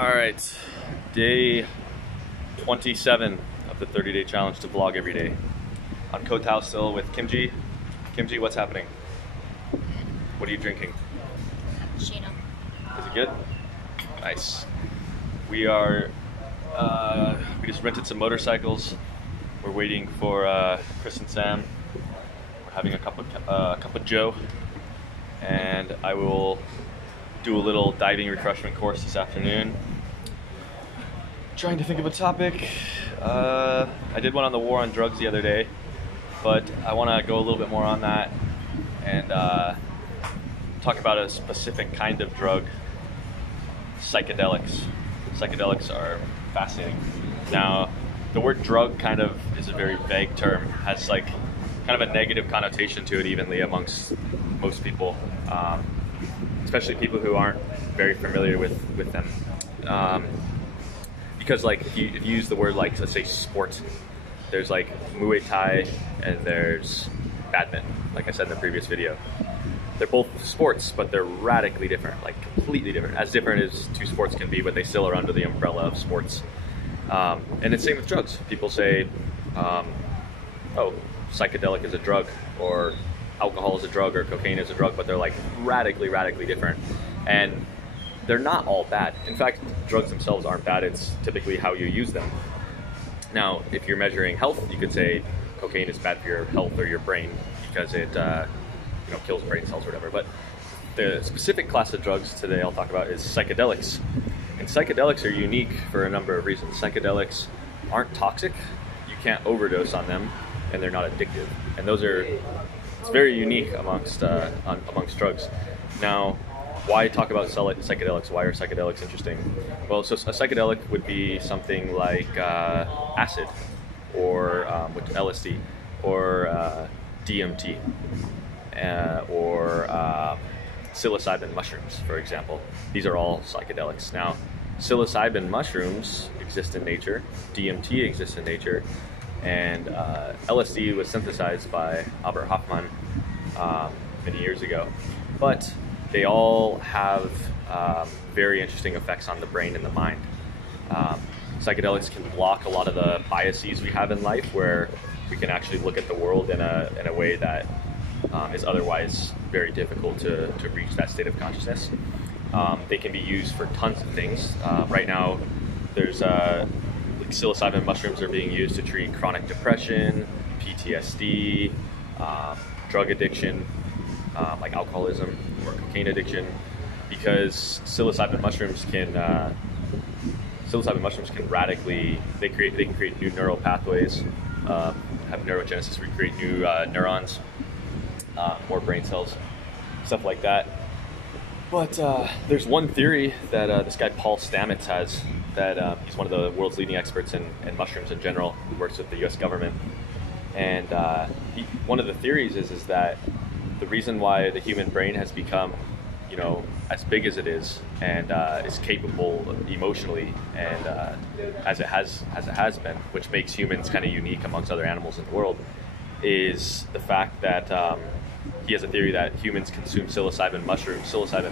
All right, day 27 of the 30-day challenge to vlog every day. On Kotao still with Kimji. Kimji, what's happening? What are you drinking? Cappuccino. Is it good? Nice. We are, we just rented some motorcycles. We're waiting for Chris and Sam. We're having a cup of Joe. And I will do a little diving refreshment course this afternoon. Trying to think of a topic. I did one on the war on drugs the other day, but I want to go a little bit more on that and talk about a specific kind of drug, psychedelics. Psychedelics are fascinating. Now, the word drug kind of is a very vague term, has like kind of a negative connotation to it evenly amongst most people, especially people who aren't very familiar with them. Because like if you use the word like, let's say sport, there's like Muay Thai and there's badminton, like I said in the previous video. They're both sports, but they're radically different, like completely different. As different as two sports can be, but they still are under the umbrella of sports. And it's same with drugs. People say, oh, psychedelic is a drug, or alcohol is a drug, or cocaine is a drug, but they're like radically different. And they're not all bad. In fact, drugs themselves aren't bad. It's typically how you use them. Now, if you're measuring health, you could say cocaine is bad for your health or your brain because it kills brain cells or whatever. But the specific class of drugs today I'll talk about is psychedelics. And psychedelics are unique for a number of reasons. Psychedelics aren't toxic. You can't overdose on them, and they're not addictive. And it's very unique amongst drugs. Now, why talk about psychedelics? Why are psychedelics interesting? Well, so a psychedelic would be something like acid, or with LSD, or DMT, or psilocybin mushrooms, for example. These are all psychedelics. Now, psilocybin mushrooms exist in nature, DMT exists in nature, and LSD was synthesized by Albert Hofmann many years ago. But they all have very interesting effects on the brain and the mind. Psychedelics can block a lot of the biases we have in life, where we can actually look at the world in a way that is otherwise very difficult to reach that state of consciousness. They can be used for tons of things. Right now, there's like psilocybin mushrooms are being used to treat chronic depression, PTSD, drug addiction, like alcoholism or cocaine addiction, because psilocybin mushrooms can radically they can create new neural pathways, have neurogenesis, recreate new neurons, more brain cells, stuff like that. But there's one theory that this guy Paul Stamets has, that he's one of the world's leading experts in mushrooms in general, who works with the US government. And one of the theories is that the reason why the human brain has become, as big as it is, and is capable emotionally, and as it has been, which makes humans kind of unique amongst other animals in the world, is the fact that he has a theory that humans consume psilocybin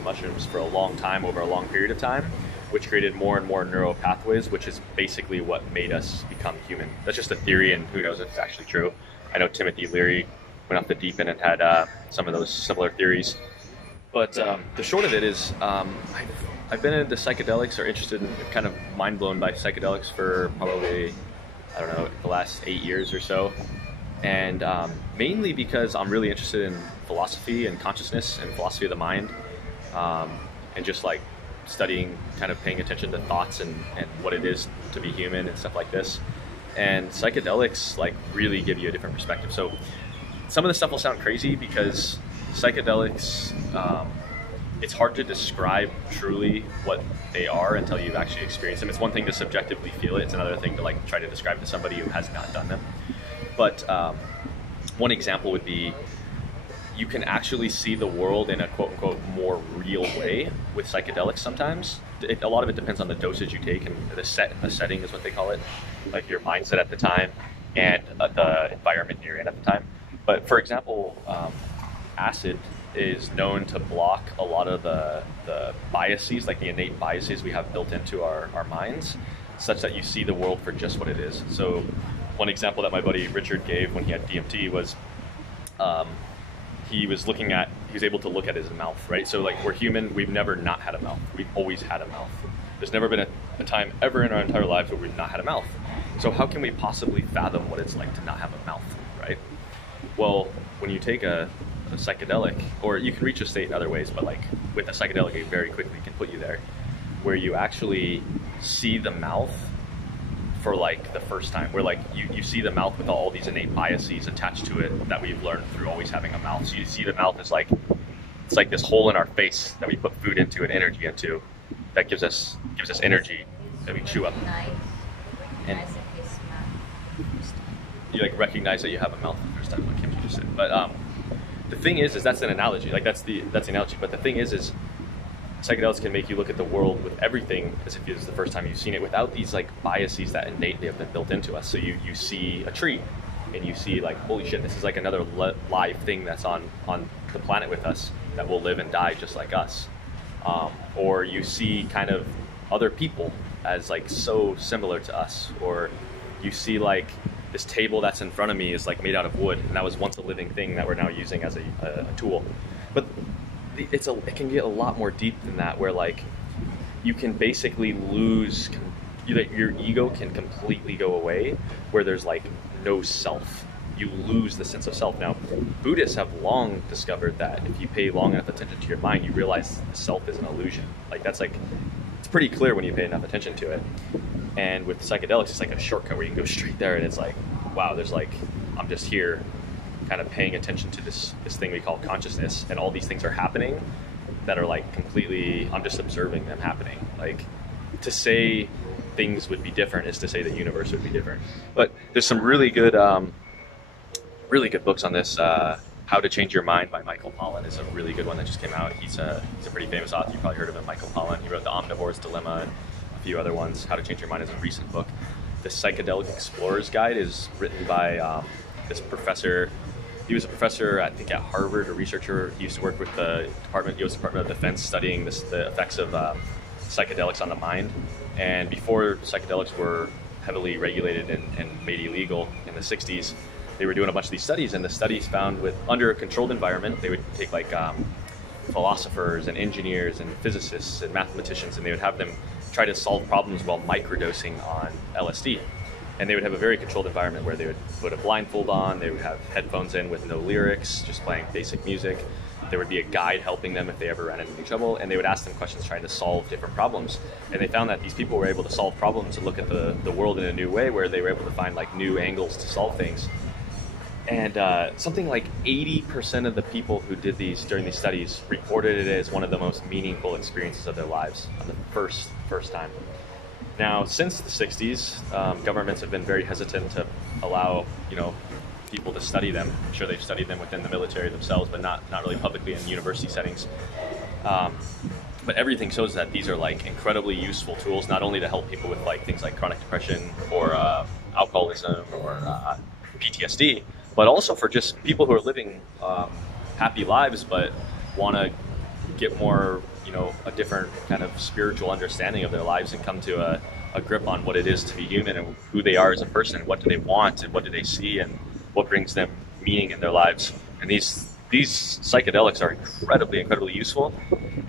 mushrooms for a long time, over a long period of time, which created more and more neural pathways, which is basically what made us become human. That's just a theory, and who knows if it's actually true. I know Timothy Leary went off the deep end and had some of those similar theories. But the short of it is, I've been into psychedelics, or interested in, kind of mind blown by psychedelics for probably, I don't know, the last 8 years or so. And mainly because I'm really interested in philosophy and consciousness and philosophy of the mind, and just like studying, kind of paying attention to thoughts and what it is to be human and stuff like this. And psychedelics like really give you a different perspective. So some of the stuff will sound crazy because psychedelics, it's hard to describe truly what they are until you've actually experienced them. It's one thing to subjectively feel it. It's another thing to like try to describe to somebody who has not done them. But one example would be, you can actually see the world in a quote-unquote more real way with psychedelics sometimes. A lot of it depends on the dosage you take, and the setting is what they call it, like your mindset at the time and the environment you're in at the time. But for example, acid is known to block a lot of the biases, like the innate biases we have built into our minds, such that you see the world for just what it is. So one example that my buddy Richard gave when he had DMT was he was able to look at his mouth, right? So like, we're human, we've never not had a mouth. We've always had a mouth. There's never been a time ever in our entire lives where we've not had a mouth. So how can we possibly fathom what it's like to not have a mouth, right? Well, when you take a psychedelic, or you can reach a state in other ways, but like with a psychedelic, it very quickly can put you there, where you actually see the mouth for like the first time, where like you see the mouth with all these innate biases attached to it that we've learned through always having a mouth. So you see the mouth as like, it's like this hole in our face that we put food into and energy into, that gives us energy that we chew up. And you like recognize that you have a mouth the first time, like Kim just said. But the thing is that's an analogy. Like that's the analogy. But the thing is psychedelics can make you look at the world with everything as if it's the first time you've seen it, without these like biases that innately have been built into us. So you see a tree, and you see like, holy shit, this is like another live thing that's on the planet with us, that will live and die just like us. Or you see kind of other people as like so similar to us, or you see like this table that's in front of me is like made out of wood, and that was once a living thing that we're now using as a tool. But it can get a lot more deep than that, where like you can basically lose, your ego can completely go away, where there's like no self. You lose the sense of self. Now, Buddhists have long discovered that if you pay long enough attention to your mind, you realize the self is an illusion. Like that's like, it's pretty clear when you pay enough attention to it. And with psychedelics, it's like a shortcut where you can go straight there, and it's like, wow, there's like, I'm just here kind of paying attention to this thing we call consciousness, and all these things are happening that are like completely, I'm just observing them happening. Like, to say things would be different is to say the universe would be different. But there's some really good books on this. How to Change Your Mind by Michael Pollan is a really good one that just came out. He's a pretty famous author. You probably heard of him, Michael Pollan. He wrote The Omnivore's Dilemma and a few other ones. How to Change Your Mind is a recent book. The Psychedelic Explorer's Guide is written by this professor. He was a professor, I think, at Harvard, a researcher. He used to work with the U.S. Department of Defense, studying the effects of psychedelics on the mind. And before psychedelics were heavily regulated and made illegal in the 60s, they were doing a bunch of these studies, and the studies found under a controlled environment, they would take like philosophers and engineers and physicists and mathematicians, and they would have them try to solve problems while microdosing on LSD. And they would have a very controlled environment where they would put a blindfold on, they would have headphones in with no lyrics, just playing basic music. There would be a guide helping them if they ever ran into any trouble, and they would ask them questions trying to solve different problems. And they found that these people were able to solve problems and look at the world in a new way, where they were able to find like new angles to solve things. And something like 80% of the people who did these during these studies reported it as one of the most meaningful experiences of their lives on the first time. Now, since the 60s, governments have been very hesitant to allow, people to study them. I'm sure they've studied them within the military themselves, but not really publicly in university settings. But everything shows that these are like incredibly useful tools, not only to help people with like things like chronic depression or alcoholism or PTSD, but also for just people who are living happy lives but want to get more, a different kind of spiritual understanding of their lives, and come to a grip on what it is to be human and who they are as a person, what do they want and what do they see and what brings them meaning in their lives. And these psychedelics are incredibly useful.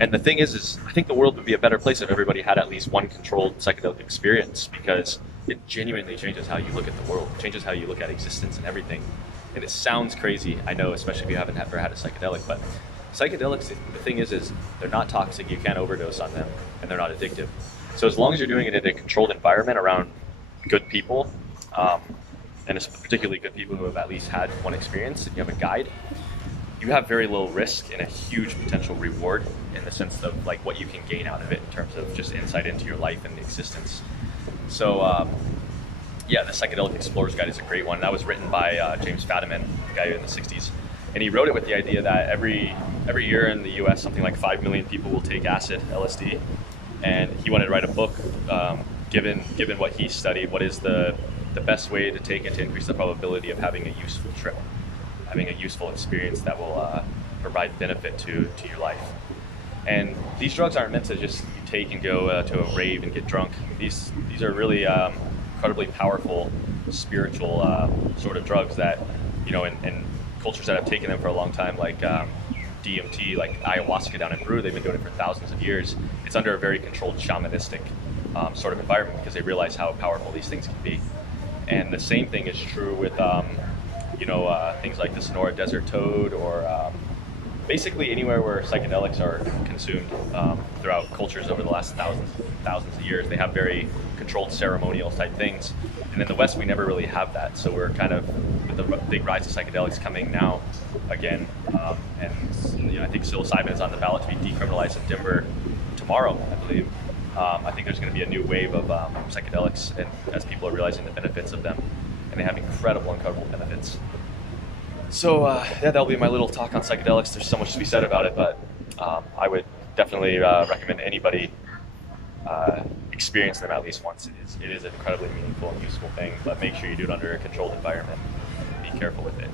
And the thing is I think the world would be a better place if everybody had at least one controlled psychedelic experience, because it genuinely changes how you look at the world, it changes how you look at existence and everything. And it sounds crazy, I know, especially if you haven't ever had a psychedelic, but psychedelics, the thing is they're not toxic, you can't overdose on them, and they're not addictive. So as long as you're doing it in a controlled environment around good people, and it's particularly good people who have at least had one experience, and you have a guide, you have very low risk and a huge potential reward in the sense of like what you can gain out of it in terms of just insight into your life and existence. So yeah, the Psychedelic Explorer's Guide is a great one. That was written by James Fadiman, a guy in the 60s. And he wrote it with the idea that every year in the US, something like 5 million people will take acid, LSD. And he wanted to write a book, given what he studied, what is the best way to take it to increase the probability of having a useful trip, having a useful experience that will provide benefit to your life. And these drugs aren't meant to just take and go to a rave and get drunk. These are really incredibly powerful spiritual sort of drugs that, you know, in cultures that have taken them for a long time, like DMT, like ayahuasca down in Peru, they've been doing it for thousands of years. It's under a very controlled shamanistic sort of environment because they realize how powerful these things can be. And the same thing is true with things like the Sonora Desert Toad, or basically anywhere where psychedelics are consumed throughout cultures over the last thousands of years. They have very controlled ceremonial type things. And in the West, we never really have that. So we're kind of, with the big rise of psychedelics coming now again, and I think psilocybin is on the ballot to be decriminalized in Denver tomorrow, I believe. I think there's going to be a new wave of psychedelics, and as people are realizing the benefits of them, and they have incredible benefits. So that'll be my little talk on psychedelics. There's so much to be said about it, but I would definitely recommend anybody experience them at least once. It is an incredibly meaningful and useful thing, but make sure you do it under a controlled environment. Be careful with it.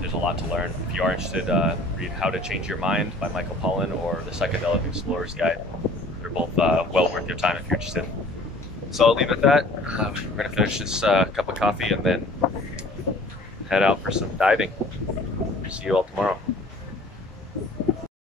There's a lot to learn. If you are interested, read How to Change Your Mind by Michael Pollan or The Psychedelic Explorer's Guide. They're both well worth your time if you're interested. So I'll leave it at that. We're going to finish this cup of coffee and then head out for some diving. See you all tomorrow.